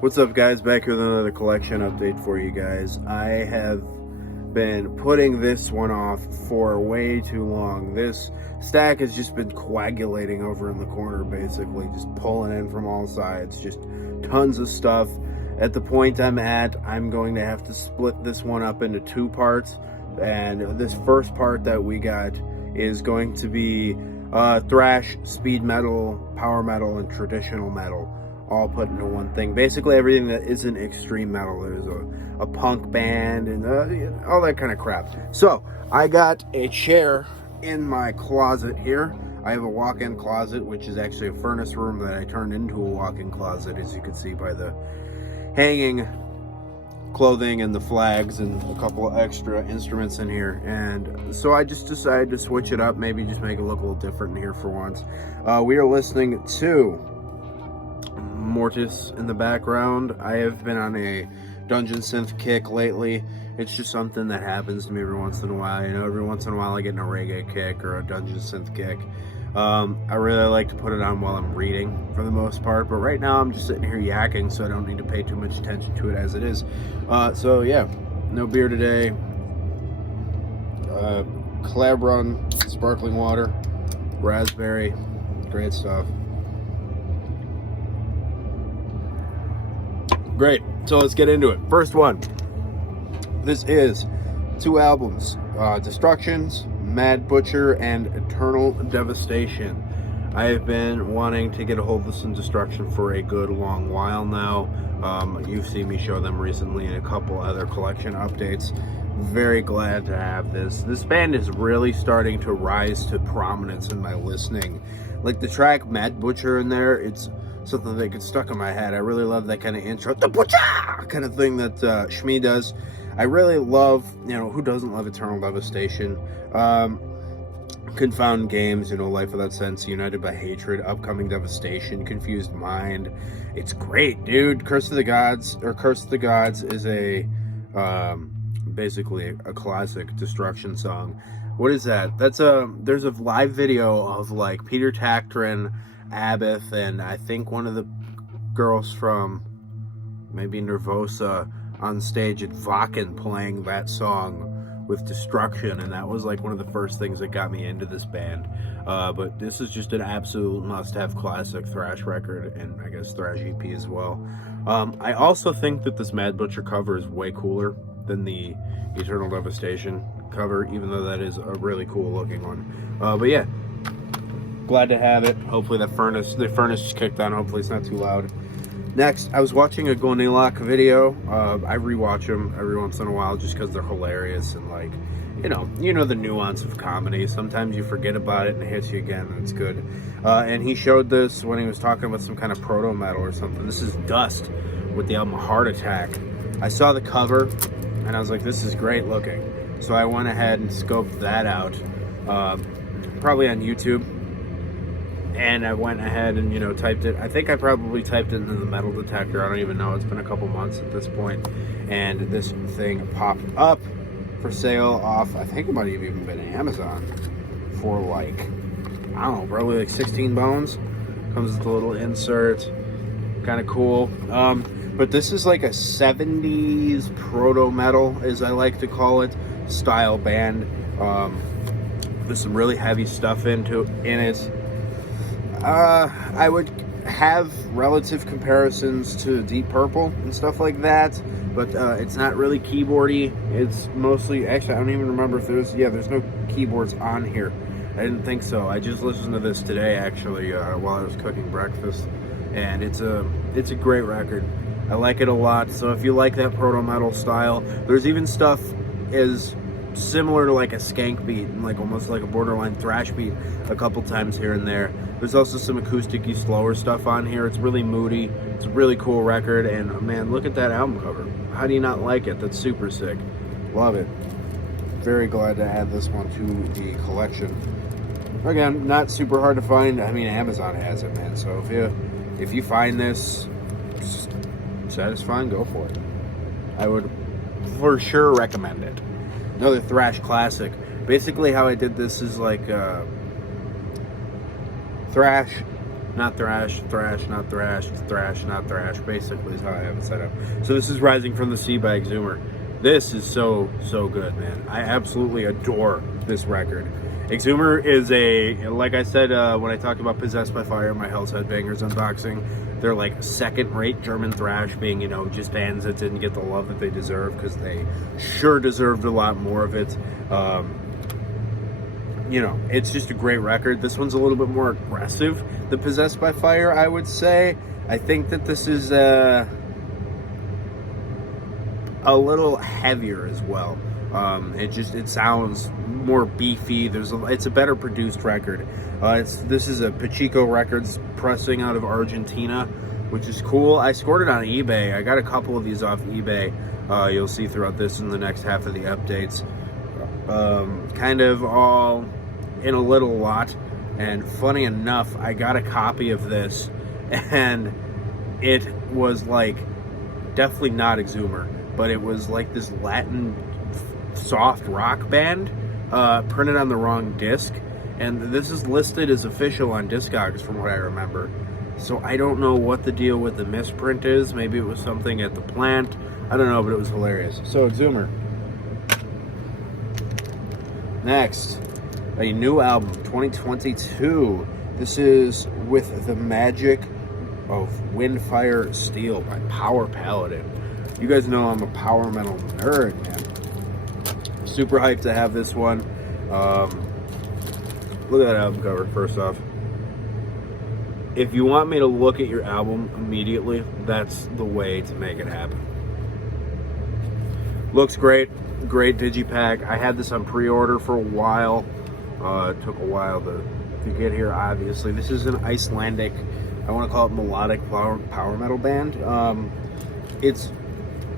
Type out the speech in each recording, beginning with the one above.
What's up, guys? Back here with another collection update for you guys. I have been putting this one off for way too long. This stack has just been coagulating over in the corner, basically, just pulling in from all sides, just tons of stuff. At the point I'm at, I'm going to have to split this one up into two parts, and this first part that we got is going to be thrash, speed metal, power metal, and traditional metal, all put into one thing. Basically everything that isn't extreme metal. There's a punk band and all that kind of crap. So I got a chair in my closet here. I have a walk-in closet, which is actually a furnace room that I turned into a walk-in closet, as you can see by the hanging clothing and the flags and a couple of extra instruments in here. And so I just decided to switch it up, maybe just make it look a little different in here for once. We are listening to Mortis in the background. I have been on a dungeon synth kick lately. It's just something that happens to me every once in a while. You know, every once in a while I get in a reggae kick or a dungeon synth kick. I really like to put it on while I'm reading for the most part, but right now I'm just sitting here yakking, so I don't need to pay too much attention to it as it is. So yeah, no beer today. Collab Run, sparkling water, raspberry, great stuff. Great, so let's get into it. First one, this is two albums, Destructions, Mad Butcher, and Eternal Devastation. I have been wanting to get a hold of some Destruction for a good long while now. You've seen me show them recently in a couple other collection updates. Very glad to have this. This band is really starting to rise to prominence in my listening. Like the track Mad Butcher in there, it's something that gets stuck in my head. I really love that kind of intro, the butcher kind of thing that Shmi does. I really love, you know, who doesn't love Eternal Devastation? Confound Games, you know, Life Without Sense, United by Hatred, Upcoming Devastation, Confused Mind. It's great, dude. Curse of the Gods is a basically a classic Destruction song. What is that? That's there's a live video of like Peter Tactrin, Abbott, and I think one of the girls from maybe Nervosa on stage at Vakken playing that song with Destruction, and that was like one of the first things that got me into this band. But this is just an absolute must-have classic thrash record, and I guess thrash EP as well. I also think that this Mad Butcher cover is way cooler than the Eternal Devastation cover, even though that is a really cool looking one. But yeah, glad to have it. Hopefully the furnace just kicked on. Hopefully it's not too loud. Next, I was watching a Gonilak video. I rewatch them every once in a while just because they're hilarious and, like, you know the nuance of comedy. Sometimes you forget about it and it hits you again, and it's good. And he showed this when he was talking about some kind of proto metal or something. This is Dust with the album Heart Attack. I saw the cover and I was like, this is great looking. So I went ahead and scoped that out, probably on YouTube. And I went ahead and, you know, typed it. I think I probably typed it into the metal detector. I don't even know. It's been a couple months at this point. And this thing popped up for sale off, I think it might have even been Amazon for like, I don't know, probably like 16 bones. Comes with a little insert. Kind of cool. But this is like a 70s proto-metal, as I like to call it, style band. There's some really heavy stuff in it. I would have relative comparisons to Deep Purple and stuff like that, but it's not really keyboardy. It's mostly, actually, I don't even remember if there's no keyboards on here. I didn't think so. I just listened to this today, actually, while I was cooking breakfast, and it's a great record. I like it a lot. So if you like that proto metal style, there's even stuff as similar to like a skank beat and like almost like a borderline thrash beat a couple times here and there. There's also some acoustic-y slower stuff on here. It's really moody. It's a really cool record, and man, look at that album cover. How do you not like it? That's super sick. Love it. Very glad to add this one to the collection. Again, not super hard to find. I mean, Amazon has it, man. So if you find this satisfying, go for it. I would for sure recommend it. Another thrash classic. Basically how I did this is like thrash, not thrash, thrash, not thrash, thrash, not thrash, basically is how I have it set up. So this is Rising from the Sea by Exhumer. This is so good, man. I absolutely adore this record. Exhumer is like I said when I talked about Possessed by Fire, my Hell's Headbangers unboxing, they're like second-rate German thrash, being, you know, just bands that didn't get the love that they deserve, because they sure deserved a lot more of it. You know, it's just a great record. This one's a little bit more aggressive than Possessed by Fire, I would say. I think that this is a little heavier as well. It sounds more beefy. It's a better produced record. This is a Pacheco Records pressing out of Argentina, which is cool. I scored it on eBay. I got a couple of these off eBay. You'll see throughout this in the next half of the updates. Kind of all in a little lot. And funny enough, I got a copy of this, and it was like definitely not Exhumer, but it was like this Latin soft rock band printed on the wrong disc, and this is listed as official on Discogs from what I remember. So I don't know what the deal with the misprint is. Maybe it was something at the plant, I don't know, but it was hilarious. So Exhumer. Next, a new album, 2022. This is With the Magic of Windfire Steel by Power Paladin. You guys know I'm a power metal nerd, man. Super hyped to have this one. Look at that album cover, first off. If you want me to look at your album immediately, that's the way to make it happen. Looks great. Great digipack. I had this on pre-order for a while. It took a while to get here, obviously. This is an Icelandic, I want to call it melodic power metal band. It's,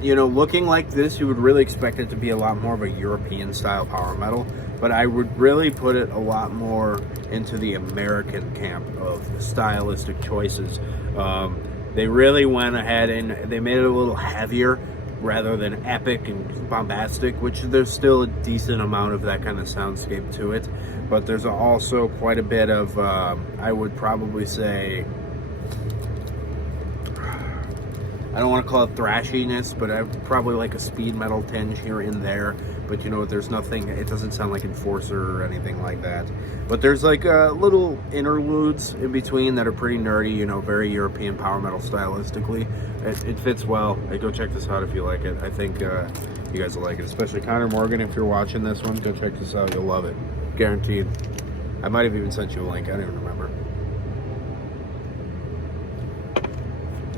you know, looking like this, you would really expect it to be a lot more of a European style power metal, but I would really put it a lot more into the American camp of stylistic choices. They really went ahead and they made it a little heavier rather than epic and bombastic, which there's still a decent amount of that kind of soundscape to it, but there's also quite a bit of, I would probably say, I don't want to call it thrashiness, but I probably like a speed metal tinge here and there. But you know, there's nothing, it doesn't sound like Enforcer or anything like that. But there's like little interludes in between that are pretty nerdy, you know, very European power metal stylistically. It fits well. Hey, go check this out if you like it. I think you guys will like it, especially Connor Morgan. If you're watching this one, go check this out. You'll love it. Guaranteed. I might have even sent you a link. I don't even remember.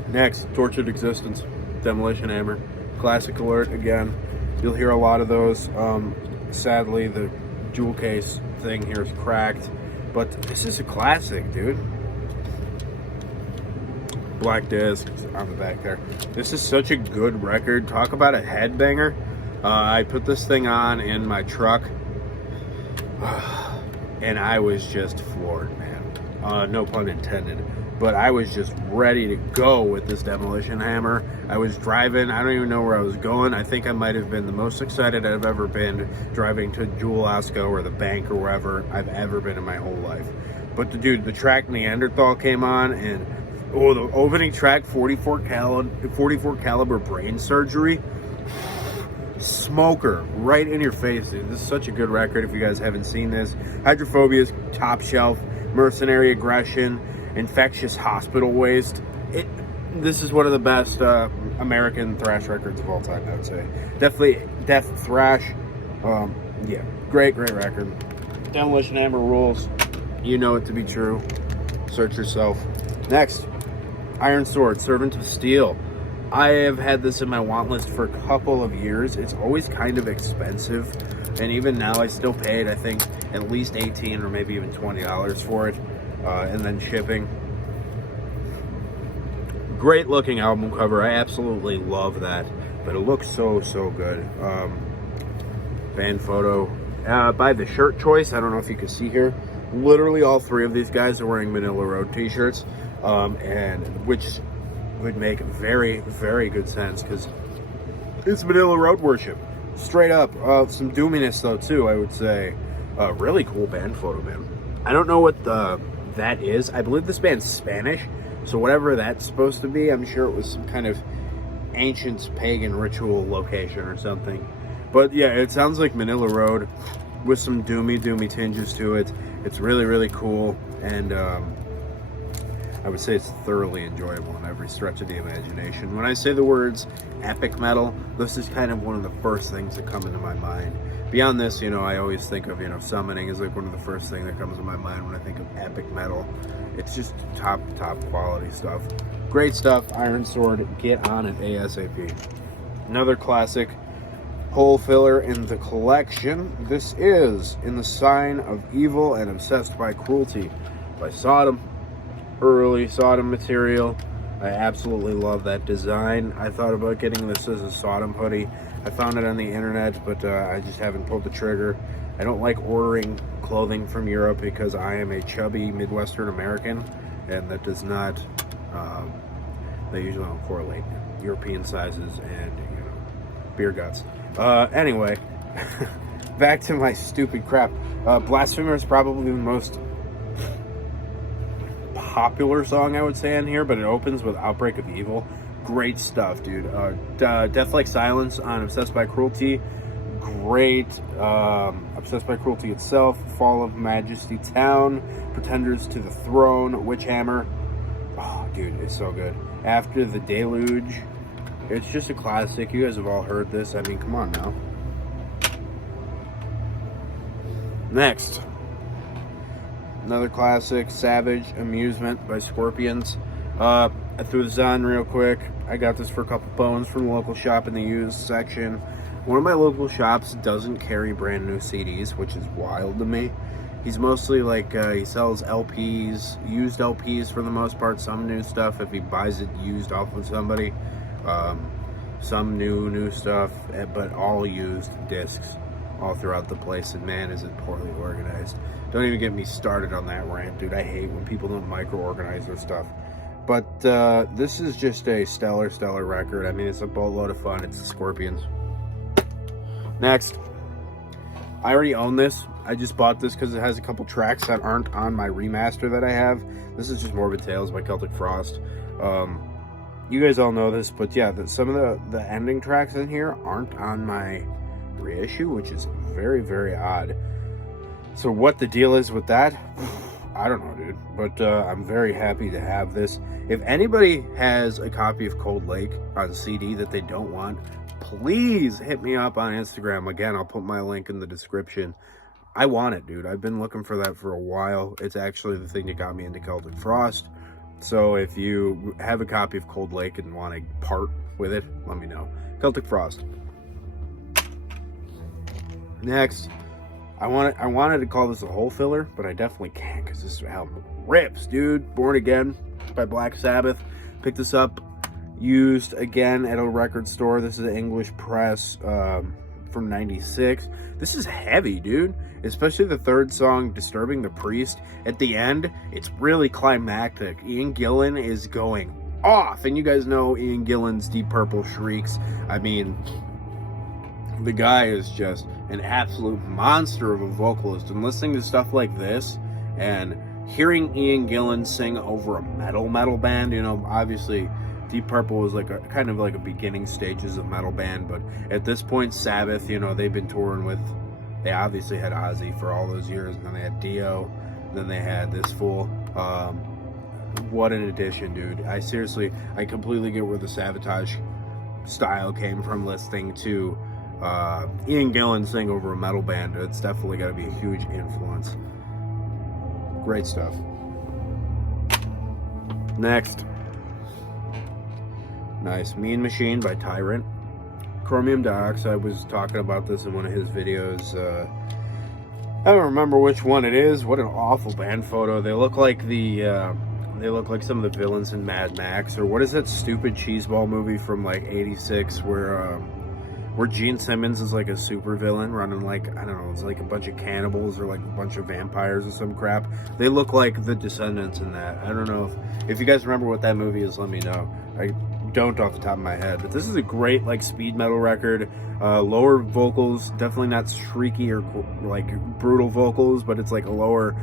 Next, Tortured Existence, Demolition Hammer. Classic alert again. You'll hear a lot of those. Sadly, the jewel case thing here is cracked, but this is a classic, dude. Black disc on the back there. This is such a good record. Talk about a headbanger. I put this thing on in my truck, and I was just floored, man. No pun intended. But I was just ready to go with this Demolition Hammer. I was driving, I don't even know where I was going. I think I might have been the most excited I've ever been driving to Jewel Osco or the bank or wherever I've ever been in my whole life. But the track Neanderthal came on, and the opening track, 44 caliber brain surgery. Smoker right in your face, dude. This is such a good record if you guys haven't seen this. Hydrophobia's top shelf, Mercenary Aggression, Infectious Hospital Waste. This is one of the best American thrash records of all time, I would say. Definitely Death Thrash. Yeah, great record. Demolition Hammer rules. You know it to be true. Search yourself. Next, Iron Sword, Servant of Steel. I have had this in my want list for a couple of years. It's always kind of expensive, and even now I still paid, I think, at least $18 or maybe even $20 for it. And then shipping. Great looking album cover. I absolutely love that, but it looks so good. Band photo by the shirt choice. I don't know if you can see here, literally all three of these guys are wearing Manila Road t-shirts, and which would make very good sense because it's Manila Road worship, straight up. Some doominess though too, I would say. Really cool band photo, man. I don't know what the that is. I believe this band's Spanish, so whatever that's supposed to be, I'm sure it was some kind of ancient pagan ritual location or something. But yeah, it sounds like Manila Road with some doomy tinges to it. It's really, really cool, and I would say it's thoroughly enjoyable in every stretch of the imagination. When I say the words epic metal, this is kind of one of the first things that come into my mind. Beyond this, you know, I always think of, you know, Summoning is like one of the first things that comes to my mind when I think of epic metal. It's just top quality stuff. Great stuff. Iron Sword, get on it ASAP. Another classic hole filler in the collection. This is In the Sign of Evil and Obsessed by Cruelty by Sodom. Early Sodom material. I absolutely love that design. I thought about getting this as a Sodom hoodie. I found it on the internet, but I just haven't pulled the trigger. I don't like ordering clothing from Europe because I am a chubby Midwestern American, and that does not, they usually don't correlate. European sizes and, you know, beer guts. Anyway, back to my stupid crap. Blasphemer is probably the most popular song, I would say, in here, but it opens with Outbreak of Evil. Great stuff, dude. Death Like Silence on Obsessed by Cruelty. Great. Obsessed by Cruelty itself. Fall of Majesty Town. Pretenders to the Throne. Witchhammer. Oh, dude, it's so good. After the Deluge. It's just a classic. You guys have all heard this. I mean, come on now. Next. Another classic, Savage Amusement by Scorpions. I threw this on real quick. I got this for a couple bones from the local shop in the used section. One of my local shops doesn't carry brand new CDs, which is wild to me. He's mostly like, he sells LPs, used LPs for the most part, some new stuff if he buys it used off of somebody. Some new stuff, but all used discs all throughout the place, and man, is it poorly organized. Don't even get me started on that rant, dude. I hate when people don't micro-organize their stuff. But this is just a stellar record. I mean, it's a boatload of fun. It's the Scorpions. Next. I already own this. I just bought this because it has a couple tracks that aren't on my remaster that I have. This is just Morbid Tales by Celtic Frost. You guys all know this, but yeah, some of the ending tracks in here aren't on my reissue, which is very odd. So what the deal is with that, I don't know, dude, but I'm very happy to have this. If anybody has a copy of Cold Lake on CD that they don't want, please hit me up on Instagram. Again, I'll put my link in the description. I want it, dude. I've been looking for that for a while. It's actually the thing that got me into Celtic Frost. So if you have a copy of Cold Lake and want to part with it, let me know. Celtic Frost. Next, I wanted to call this a hole filler, but I definitely can't because this album rips, dude. Born Again by Black Sabbath. Picked this up used again at a record store. This is an English press from '96. This is heavy, dude. Especially the third song, Disturbing the Priest. At the end, it's really climactic. Ian Gillan is going off. And you guys know Ian Gillan's Deep Purple shrieks. I mean, the guy is just an absolute monster of a vocalist. And listening to stuff like this and hearing Ian Gillan sing over a metal band, you know, obviously Deep Purple was like a kind of like a beginning stages of metal band, but at this point, Sabbath, you know, they've been touring with, they obviously had Ozzy for all those years, and then they had Dio, then they had this fool. What an addition, dude. I completely get where the Sabotage style came from, listening to Ian Gillan sing over a metal band. It's definitely got to be a huge influence. Great stuff. Next. Nice. Mean Machine by Tyrant. Chromium Dioxide was talking about this in one of his videos. I don't remember which one it is. What an awful band photo. They look like some of the villains in Mad Max, or what is that stupid cheeseball movie from like '86 where Gene Simmons is like a super villain running like, I don't know, it's like a bunch of cannibals or like a bunch of vampires or some crap. They look like the Descendants in that. I don't know if you guys remember what that movie is, let me know. I don't off the top of my head, but this is a great like speed metal record. Lower vocals, definitely not shrieky or like brutal vocals, but it's like a lower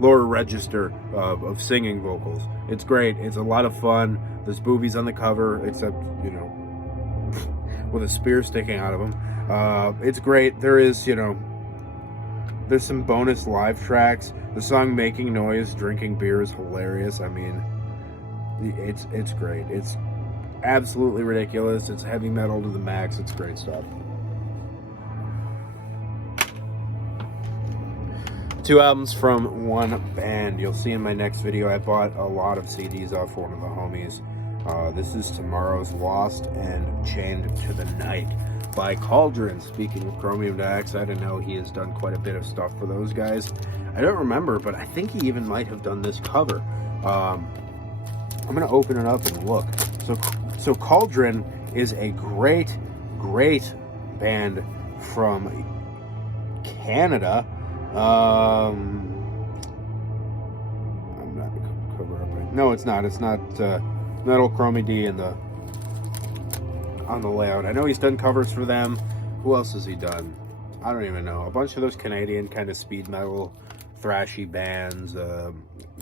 lower register of singing vocals. It's great. It's a lot of fun. There's boobies on the cover, except, you know, with a spear sticking out of them. It's great. There is, you know, there's some bonus live tracks. The song Making Noise, Drinking Beer is hilarious. I mean, it's great. It's absolutely ridiculous. It's heavy metal to the max. It's great stuff. 2 albums from one band. You'll see in my next video, I bought a lot of CDs off one of the homies. This is Tomorrow's Lost and Chained to the Night by Cauldron. Speaking of chromium dioxide, I know he has done quite a bit of stuff for those guys. I don't remember, but I think he even might have done this cover. I'm gonna open it up and look. So Cauldron is a great band from Canada. I'm not gonna cover up. No, it's not. It's not Metal Chromie D on the layout. I know he's done covers for them. Who else has he done? I don't even know. A bunch of those Canadian kind of speed metal, thrashy bands,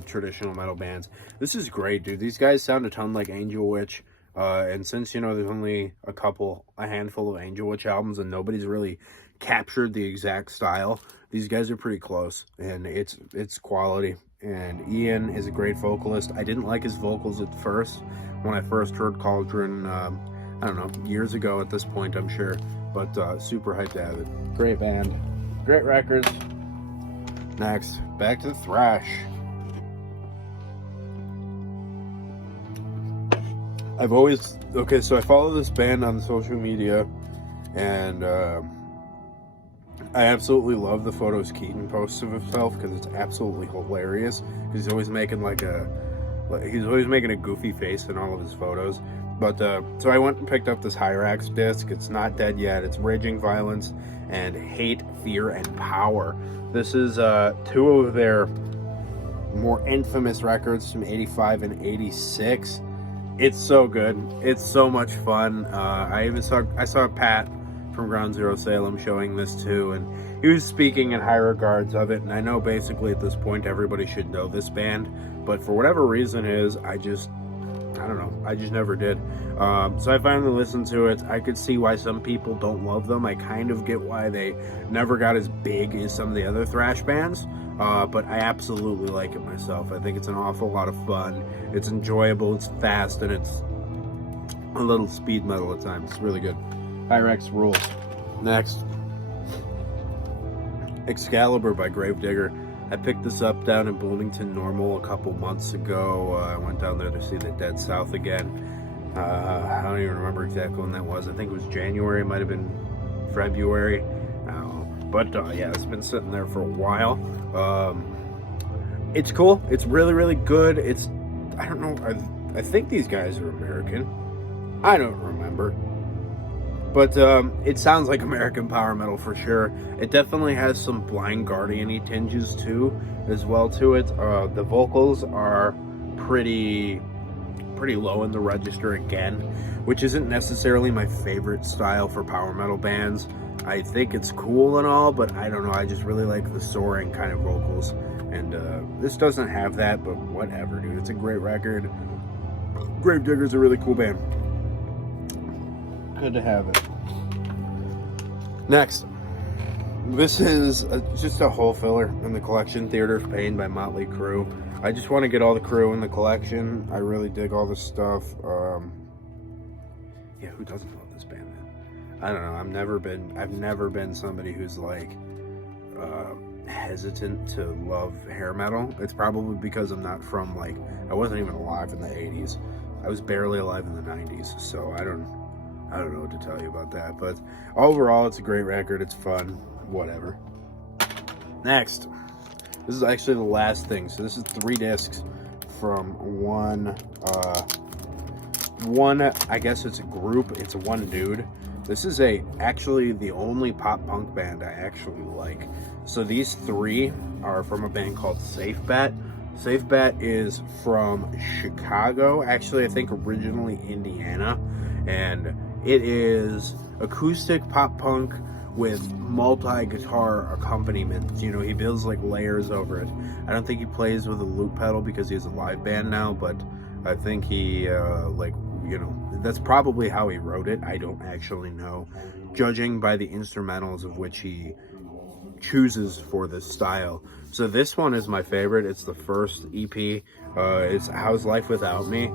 traditional metal bands. This is great, dude. These guys sound a ton like Angel Witch. And since, you know, there's only a handful of Angel Witch albums and nobody's really captured the exact style, these guys are pretty close, and it's quality. And Ian is a great vocalist. I didn't like his vocals at first when I first heard Cauldron, I don't know, years ago at this point, I'm sure, but super hyped to have it. Great band, great records. Next, back to the thrash. So I follow this band on social media, and I absolutely love the photos Keaton posts of himself because it's absolutely hilarious. He's always making a goofy face in all of his photos. But so I went and picked up this Hyrax disc. It's not dead yet. It's Raging Violence and Hate, Fear, and Power. This is 2 of their more infamous records from 85 and 86. It's so good. It's so much fun. I saw Pat from Ground Zero Salem showing this too, and he was speaking in high regards of it. And I know basically at this point everybody should know this band, but for whatever reason I don't know, I just never did. So I finally listened to it. I could see why some people don't love them. I kind of get why they never got as big as some of the other thrash bands, but I absolutely like it myself. I think it's an awful lot of fun. It's enjoyable, it's fast, and it's a little speed metal at times. It's really good. Hyrax rules. Next, Excalibur by Gravedigger. I picked this up down in Bloomington Normal a couple months ago. I went down there to see the Dead South again. I don't even remember exactly when that was. I think it was January. It might have been February. But yeah, it's been sitting there for a while. It's cool. It's really, really good. I don't know. I think these guys are American. I don't remember. But it sounds like American power metal for sure. It definitely has some Blind Guardian-y tinges too, as well to it. The vocals are pretty low in the register again, which isn't necessarily my favorite style for power metal bands. I think it's cool and all, but I don't know. I just really like the soaring kind of vocals, and this doesn't have that. But whatever, dude. It's a great record. Gravedigger's a really cool band. Good to have it. Next, this is just a whole filler in the collection, Theater of Pain by Motley Crue. I just want to get all the Crue in the collection. I really dig all this stuff. Yeah, who doesn't love this band, man? I don't know. I've never been somebody who's like hesitant to love hair metal. It's probably because I'm not from I wasn't even alive in the 80s. I was barely alive in the 90s, so I don't know what to tell you about that, but overall, it's a great record. It's fun, whatever. Next, this is actually the last thing. So this is 3 discs from one, I guess it's a group. It's one dude. This is actually the only pop punk band I actually like. So these 3 are from a band called Safe Bet. Safe Bet is from Chicago, actually I think originally Indiana, and it is acoustic pop punk with multi-guitar accompaniment. You know, he builds like layers over it. I don't think he plays with a loop pedal because he's a live band now, but I think he like, you know, that's probably how he wrote it. I don't actually know, judging by the instrumentals of which he chooses for this style. So this one is my favorite. It's the first EP. It's How's Life Without Me,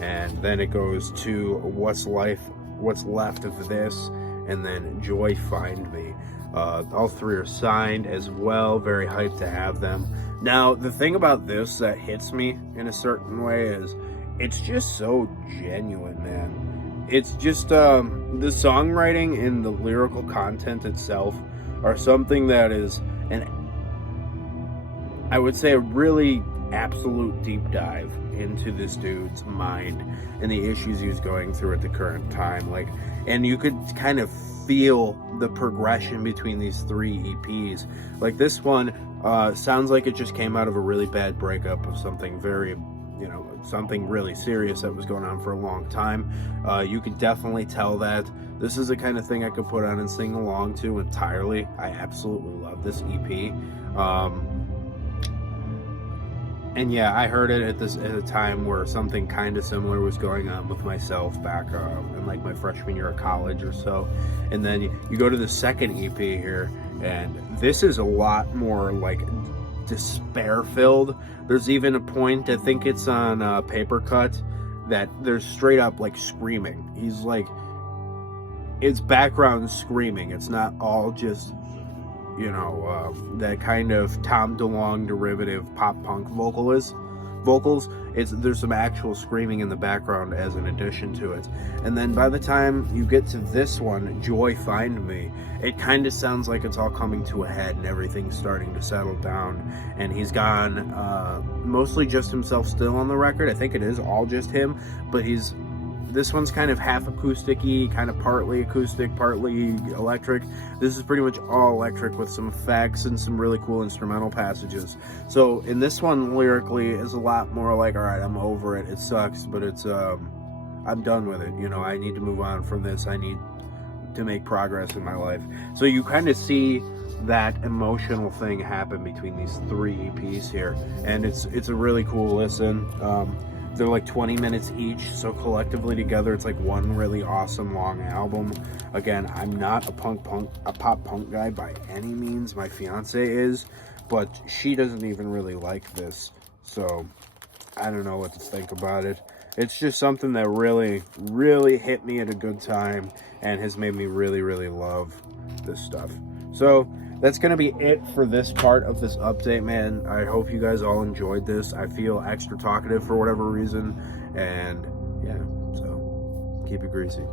and then it goes to What's Left of This, and then Joy Find Me. All three are signed as well. Very hyped to have them. Now, the thing about this that hits me in a certain way is it's just so genuine, man. It's just the songwriting and the lyrical content itself are something that is I would say a really absolute deep dive into this dude's mind and the issues he was going through at the current time. Like, and you could kind of feel the progression between these three EPs. Like, this one sounds like it just came out of a really bad breakup of something very, you know, something really serious that was going on for a long time. You could definitely tell that. This is the kind of thing I could put on and sing along to entirely. I absolutely love this EP. And yeah, I heard it at a time where something kind of similar was going on with myself back in like my freshman year of college or so. And then you go to the second EP here, and this is a lot more like despair filled. There's even a point, I think it's on Paper Cut, that there's straight up like screaming. He's like, it's background screaming. It's not all just, you know, that kind of Tom DeLonge derivative pop punk vocals. There's some actual screaming in the background as an addition to it. And then by the time you get to this one, Joy Find Me, it kind of sounds like it's all coming to a head and everything's starting to settle down. And he's gone mostly just himself still on the record. I think it is all just him, but this one's kind of half acoustic-y, kind of partly acoustic, partly electric. This is pretty much all electric with some effects and some really cool instrumental passages. So in this one, lyrically, is a lot more like, all right, I'm over it. It sucks, but it's I'm done with it. You know, I need to move on from this. I need to make progress in my life. So you kind of see that emotional thing happen between these three EPs here, and it's a really cool listen. They're like 20 minutes each, so collectively together it's like one really awesome long album. Again, I'm not a pop punk guy by any means. My fiance is, but she doesn't even really like this, so I don't know what to think about it. It's just something that really, really hit me at a good time and has made me really, really love this stuff. So that's going to be it for this part of this update, man. I hope you guys all enjoyed this. I feel extra talkative for whatever reason. And yeah, so keep it greasy.